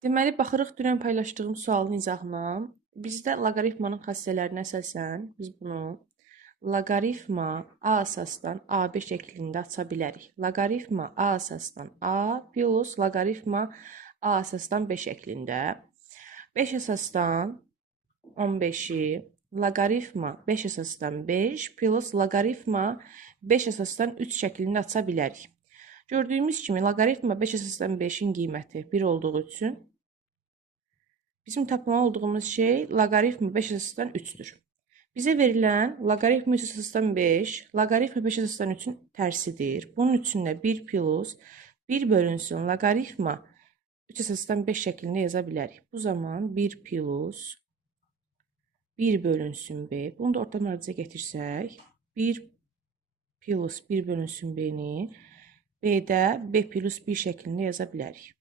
Deməli, baxırıq dünən paylaşdığım sualın izahına. Bizdə loqaritmanın xassələrinə əsasən biz bunu loqaritma A əsasdan AB şəklində aça bilərik. Loqaritma A əsasdan A plus loqaritma A əsasdan B şəklində. 5 əsasdan 15-i loqaritma 5 əsasdan 5 plus loqaritma 5 əsasdan 3 şəklində aça bilərik. Gördüyümüz kimi loqaritma 5 əsasdan 5-in qiyməti 1 olduğu üçün bizim tapmalı olduğumuz şey loqaritma 5 əsasdan 3-dür. Bizə verilən loqaritma 3 əsasdan 5, loqaritma 5 əsasdan 3-ün tərsidir. Bunun üçün də 1 plus 1 bölünsün loqaritma 3 əsasdan 5 şəklində yaza bilərik. Bu zaman 1 plus 1 bölünsün B. Bunu da ortadan ardıca gətirsək, 1 plus 1 bölünsün B-ni B-də B plus 1 şəklində yaza bilərik.